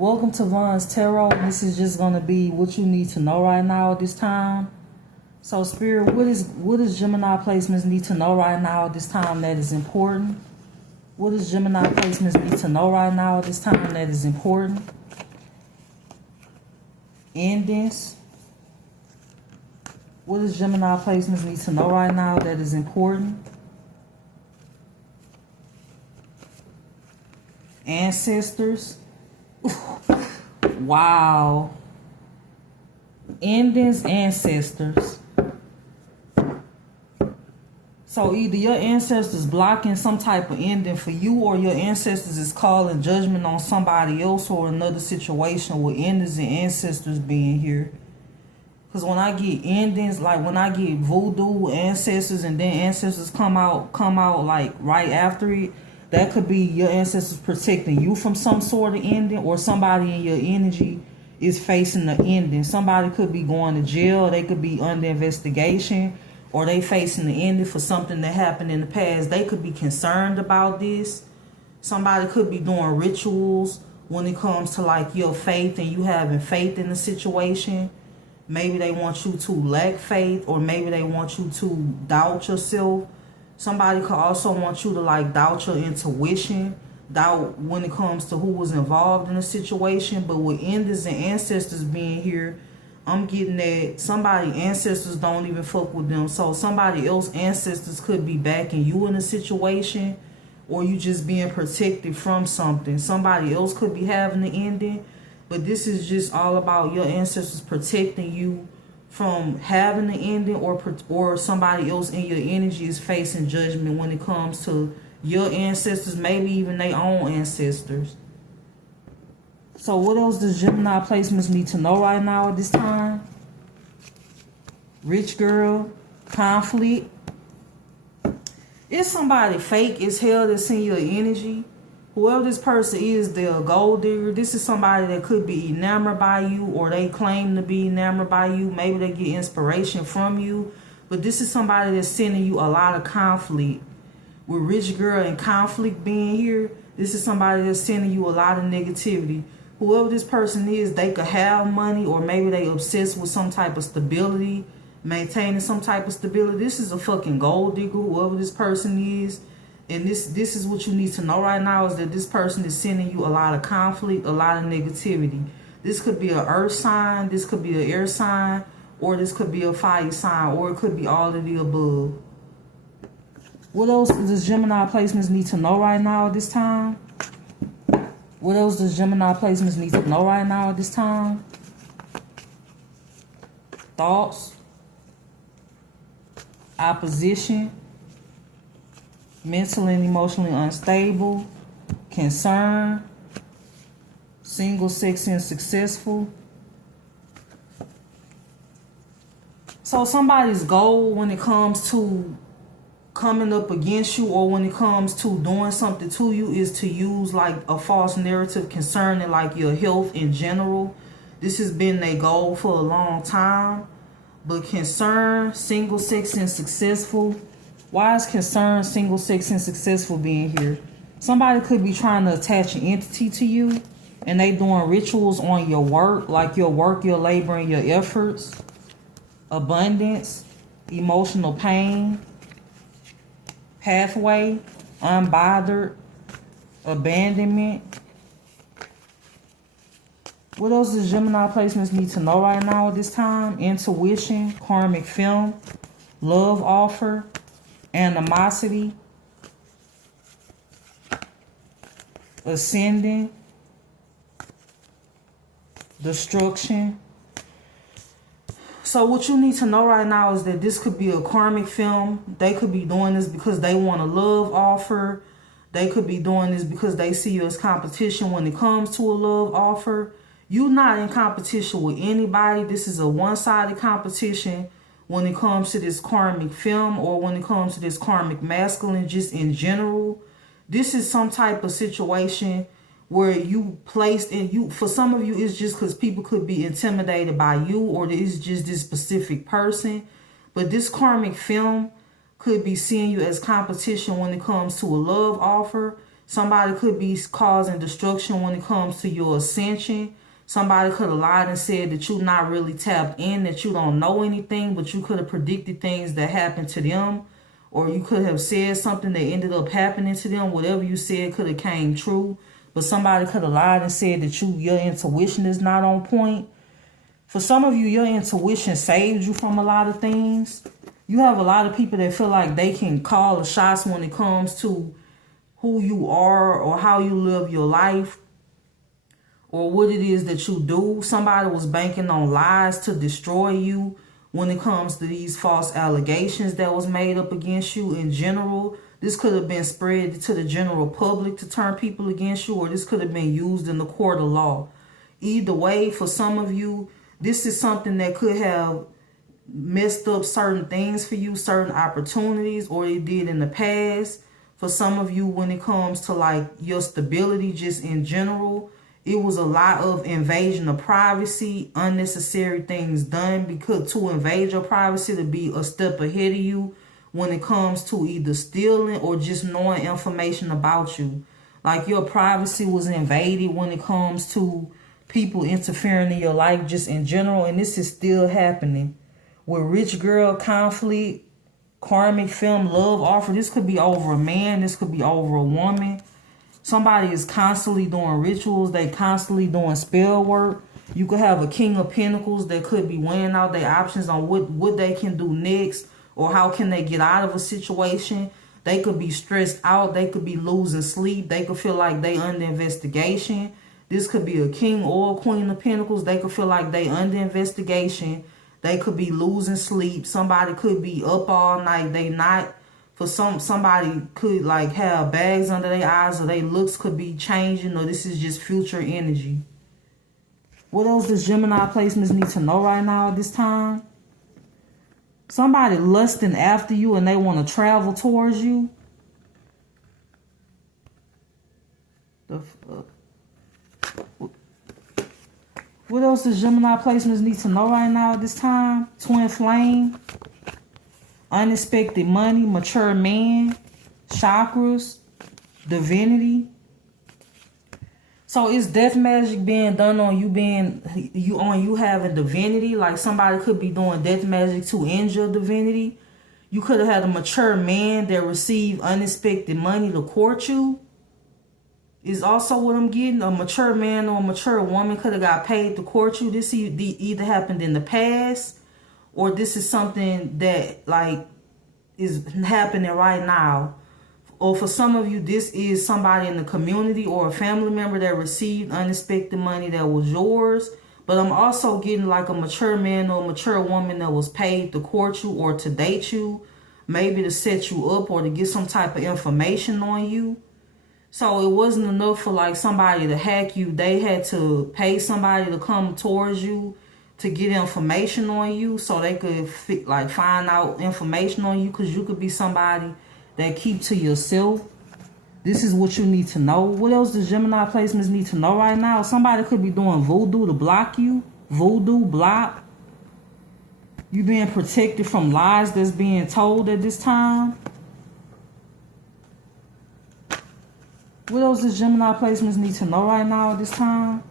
Welcome to Von's Tarot. This is just going to be what you need to know right now at this time. So Spirit, what does Gemini placements need to know right now at this time that is important? What does Gemini placements need to know right now at this time that is important? Endings. What does Gemini placements need to know right now that is important? Ancestors. Wow. Endings, ancestors. So either your ancestors blocking some type of ending for you, or your ancestors is calling judgment on somebody else or another situation with endings and ancestors being here. Because when I get endings, like when I get voodoo ancestors and then ancestors come out like right after it, that could be your ancestors protecting you from some sort of ending, or somebody in your energy is facing the ending. Somebody could be going to jail, they could be under investigation, or they facing the ending for something that happened in the past. They could be concerned about this. Somebody could be doing rituals when it comes to like your faith and you having faith in the situation. Maybe they want you to lack faith, or maybe they want you to doubt yourself. Somebody could also want you to like doubt your intuition, doubt when it comes to who was involved in the situation. But with enders and ancestors being here, I'm getting that somebody ancestors don't even fuck with them. So somebody else ancestors could be backing you in a situation, or you just being protected from something. Somebody else could be having the ending, but this is just all about your ancestors protecting you from having the ending, or somebody else in your energy is facing judgment when it comes to your ancestors, maybe even their own ancestors. So what else does Gemini placements need to know right now at this time? Rich girl, conflict. It's somebody fake as hell that's in your energy. Whoever this person is, they're a gold digger. This is somebody that could be enamored by you, or they claim to be enamored by you. Maybe they get inspiration from you. But this is somebody that's sending you a lot of conflict. With rich girl and conflict being here, this is somebody that's sending you a lot of negativity. Whoever this person is, they could have money, or maybe they obsessed with some type of stability, maintaining some type of stability. This is a fucking gold digger, whoever this person is. And this is what you need to know right now, is that this person is sending you a lot of conflict, a lot of negativity. This could be an earth sign, this could be an air sign, or this could be a fire sign, or it could be all of the above. What else does Gemini placements need to know right now at this time? What else does Gemini placements need to know right now at this time? Thoughts, opposition, mentally and emotionally unstable, concern, single, sexy, and successful. So somebody's goal when it comes to coming up against you, or when it comes to doing something to you, is to use like a false narrative concerning like your health in general. This has been their goal for a long time. But concern, single, sexy, and successful. Why is concern, single, sexy, and successful being here? Somebody could be trying to attach an entity to you, and they doing rituals on your work, like your work, your labor, and your efforts. Abundance, emotional pain, pathway, unbothered, abandonment. What else does Gemini placements need to know right now at this time? Intuition, karmic film, love offer, animosity, ascending, destruction. So what you need to know right now is that this could be a karmic film. They could be doing this because they want a love offer. They could be doing this because they see you as competition when it comes to a love offer. You're not in competition with anybody. This is a one-sided competition when it comes to this karmic film, or when it comes to this karmic masculine, just in general. This is some type of situation where you placed in you. For some of you, it's just because people could be intimidated by you, or it's just this specific person. But this karmic film could be seeing you as competition when it comes to a love offer. Somebody could be causing destruction when it comes to your ascension. Somebody could have lied and said that you're not really tapped in, that you don't know anything, but you could have predicted things that happened to them. Or you could have said something that ended up happening to them. Whatever you said could have came true. But somebody could have lied and said that your intuition is not on point. For some of you, your intuition saved you from a lot of things. You have a lot of people that feel like they can call the shots when it comes to who you are or how you live your life or what it is that you do. Somebody was banking on lies to destroy you when it comes to these false allegations that was made up against you in general. This could have been spread to the general public to turn people against you, or this could have been used in the court of law. Either way, for some of you, this is something that could have messed up certain things for you, certain opportunities, or it did in the past. For some of you, when it comes to like your stability just in general, it was a lot of invasion of privacy, unnecessary things done because to invade your privacy, to be a step ahead of you when it comes to either stealing or just knowing information about you. Like your privacy was invaded when it comes to people interfering in your life just in general, and this is still happening. With rich girl conflict, karmic film, love offer, this could be over a man, this could be over a woman. Somebody is constantly doing rituals, they constantly doing spell work. You could have a king of pentacles that could be weighing out their options on what they can do next or how can they get out of a situation. They could be stressed out, they could be losing sleep, they could feel like they under investigation. This could be a king or a queen of pentacles. They could feel like they under investigation. They could be losing sleep. Somebody could be up all night. They not. For somebody could like have bags under their eyes, or their looks could be changing, or this is just future energy. What else does Gemini placements need to know right now at this time? Somebody lusting after you and they want to travel towards you. What else does Gemini placements need to know right now at this time? Twin flame, unexpected money, mature man, chakras, divinity. So is death magic being done on you having divinity? Like somebody could be doing death magic to end your divinity. You could have had a mature man that received unexpected money to court you. Is also what I'm getting. A mature man or a mature woman could have got paid to court you. This either happened in the past, or this is something that like is happening right now. Or for some of you, this is somebody in the community or a family member that received unexpected money that was yours. But I'm also getting like a mature man or a mature woman that was paid to court you or to date you, maybe to set you up or to get some type of information on you. So it wasn't enough for like somebody to hack you. They had to pay somebody to come towards you to get information on you so they could find out information on you, because you could be somebody that keep to yourself. This is what you need to know. What else does Gemini placements need to know right now? Somebody could be doing voodoo to block you. Voodoo, block. You being protected from lies that's being told at this time. What else does Gemini placements need to know right now at this time?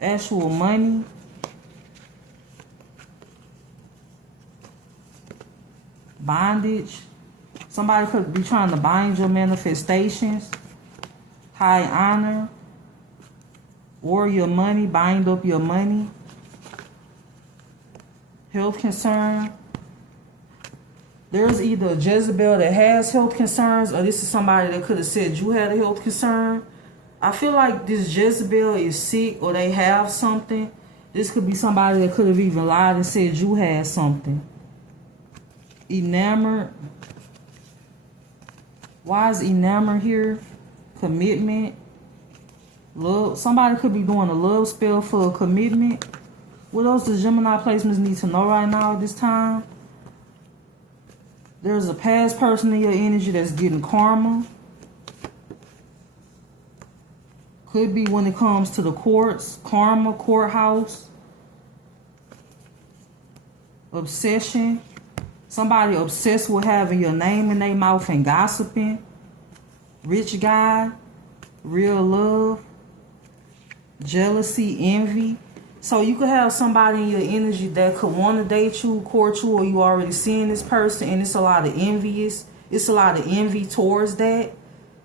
Actual money. Bondage. Somebody could be trying to bind your manifestations. High honor. Or your money. Bind up your money. Health concern. There's either a Jezebel that has health concerns, or this is somebody that could have said you had a health concern. I feel like this Jezebel is sick or they have something. This could be somebody that could have even lied and said you had something. Enamored. Why is enamored here? Commitment. Love. Somebody could be doing a love spell for a commitment. What else does Gemini placements need to know right now at this time? There's a past person in your energy that's getting karma. Could be when it comes to the courts, karma, courthouse. Obsession. Somebody obsessed with having your name in their mouth and gossiping. Rich guy, real love, jealousy, envy. So you could have somebody in your energy that could want to date you, court you, or you already seeing this person, and it's a lot of envious. It's a lot of envy towards that.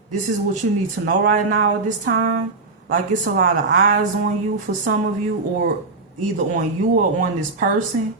This is what you need to know right now at this time. Like, it's a lot of eyes on you for some of you, or either on you or on this person.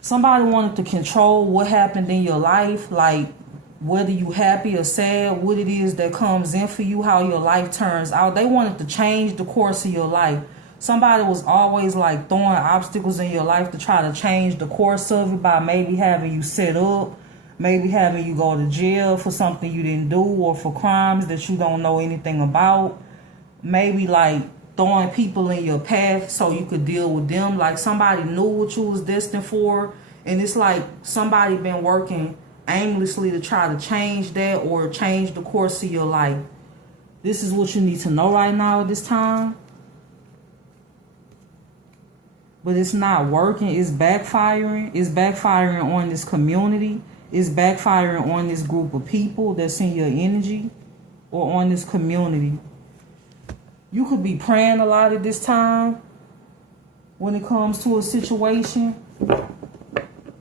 Somebody wanted to control what happened in your life, like whether you happy or sad, what it is that comes in for you, how your life turns out. They wanted to change the course of your life. Somebody was always like throwing obstacles in your life to try to change the course of it by maybe having you set up, maybe having you go to jail for something you didn't do, or for crimes that you don't know anything about. Maybe like throwing people in your path so you could deal with them. Like somebody knew what you was destined for, and it's like somebody been working aimlessly to try to change that or change the course of your life. This is what you need to know right now at this time. But it's not working. It's backfiring. It's backfiring on this community. It's backfiring on this group of people that's in your energy, or on this community. You could be praying a lot at this time when it comes to a situation.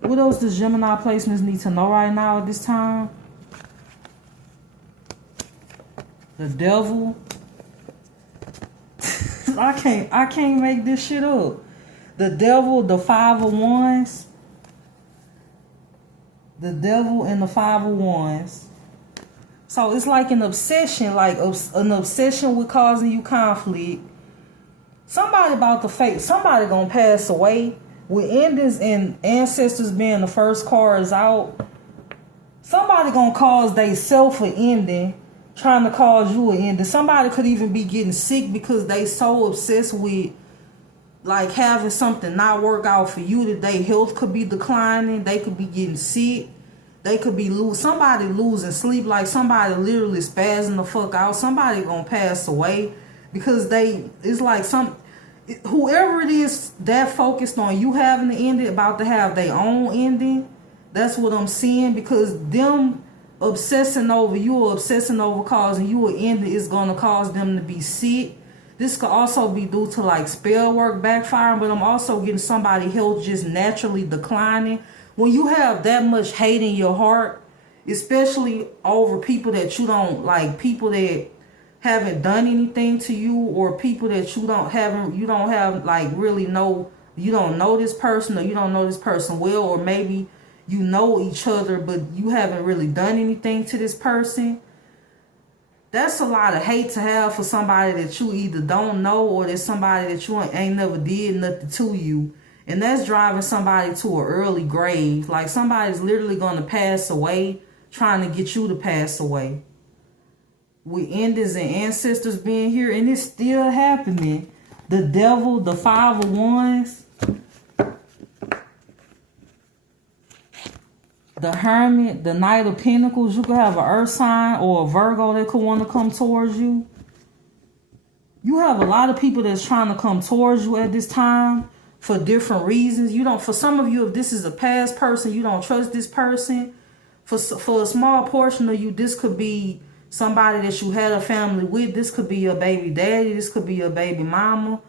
What else does Gemini placements need to know right now at this time? The devil. I can't make this shit up. The devil, the 5 of Wands. The devil and the 5 of Wands. So it's like an obsession, like an obsession with causing you conflict. Somebody about to fake, somebody gonna pass away. With endings and ancestors being the first cards out, somebody gonna cause they self an ending, trying to cause you an ending. Somebody could even be getting sick because they so obsessed with like having something not work out for you that their health could be declining. They could be getting sick. They could be somebody losing sleep, like somebody literally spazzing the fuck out. Somebody gonna pass away because it's like whoever it is that focused on you having the ending about to have their own ending. That's what I'm seeing, because them obsessing over you or obsessing over causing you an ending is gonna cause them to be sick. This could also be due to like spell work backfiring, but I'm also getting somebody health just naturally declining. When you have that much hate in your heart, especially over people that you don't like, people that haven't done anything to you, or people that you don't have like really know, you don't know this person, or you don't know this person well, or maybe you know each other but you haven't really done anything to this person. That's a lot of hate to have for somebody that you either don't know, or there's somebody that you ain't never did nothing to you. And that's driving somebody to an early grave. Like somebody's literally going to pass away trying to get you to pass away. With endings and ancestors being here, and it's still happening. The devil, the 5 of Wands, the Hermit, the Knight of Pentacles. You could have an Earth sign or a Virgo that could want to come towards you. You have a lot of people that's trying to come towards you at this time for different reasons. For some of you, if this is a past person, you don't trust this person. For a small portion of you, this could be somebody that you had a family with. This could be your baby daddy. This could be your baby mama.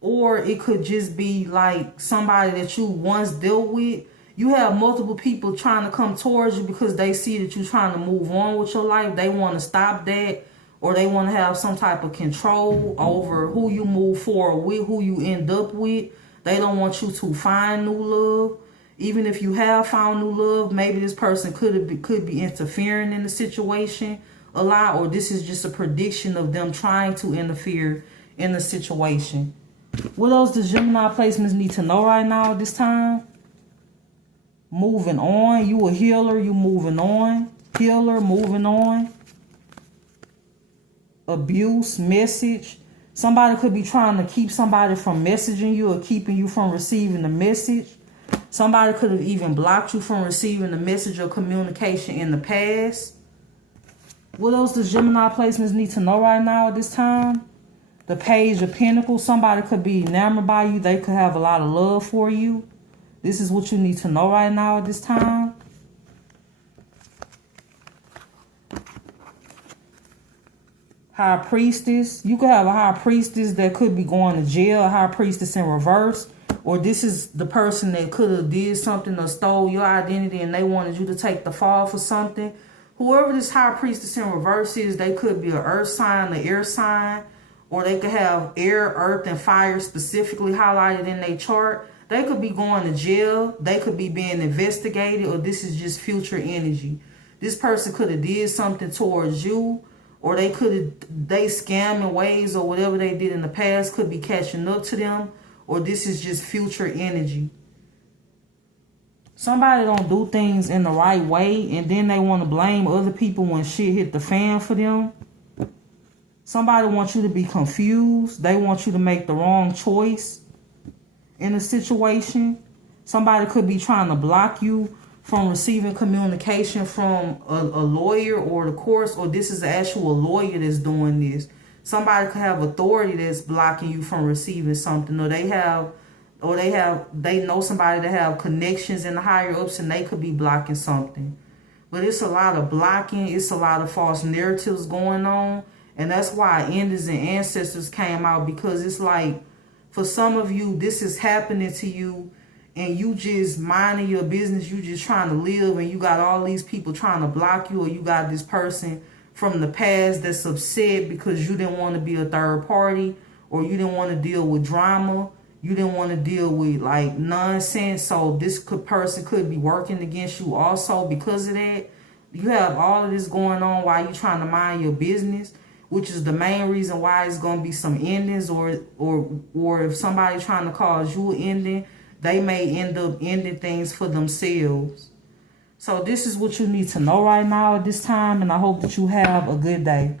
Or it could just be like somebody that you once dealt with. You have multiple people trying to come towards you because they see that you're trying to move on with your life. They want to stop that, or they want to have some type of control over who you move forward with, who you end up with. They don't want you to find new love. Even if you have found new love, maybe this person could be interfering in the situation a lot, or this is just a prediction of them trying to interfere in the situation. What else does Gemini placements need to know right now at this time? Moving on. You a healer, you moving on. Healer, moving on. Abuse, message. Somebody could be trying to keep somebody from messaging you or keeping you from receiving the message. Somebody could have even blocked you from receiving the message or communication in the past. What else does Gemini placements need to know right now at this time? The Page of Pentacles. Somebody could be enamored by you. They could have a lot of love for you. This is what you need to know right now at this time. High priestess. You could have a high priestess that could be going to jail, a high priestess in reverse. Or this is the person that could have did something or stole your identity and they wanted you to take the fall for something. Whoever this high priestess in reverse is, they could be an earth sign, an air sign, or they could have air, earth, and fire specifically highlighted in their chart. They could be going to jail. They could be being investigated, or this is just future energy. This person could have did something towards you, or they scamming ways, or whatever they did in the past could be catching up to them, or this is just future energy. Somebody don't do things in the right way, and then they want to blame other people when shit hit the fan for them. Somebody wants you to be confused. They want you to make the wrong choice in a situation. Somebody could be trying to block you from receiving communication from a lawyer or the courts, or this is the actual lawyer that's doing this. Somebody could have authority that's blocking you from receiving something, or they know somebody that have connections in the higher ups and they could be blocking something. But it's a lot of blocking. It's a lot of false narratives going on. And that's why enders and ancestors came out, because it's like, for some of you, this is happening to you and you just minding your business. You just trying to live, and you got all these people trying to block you, or you got this person from the past that's upset because you didn't want to be a third party, or you didn't want to deal with drama. You didn't want to deal with like nonsense. So this person could be working against you also because of that. You have all of this going on while you're trying to mind your business, which is the main reason why it's going to be some endings, or if somebody trying to cause you an ending, they may end up ending things for themselves. So this is what you need to know right now at this time, and I hope that you have a good day.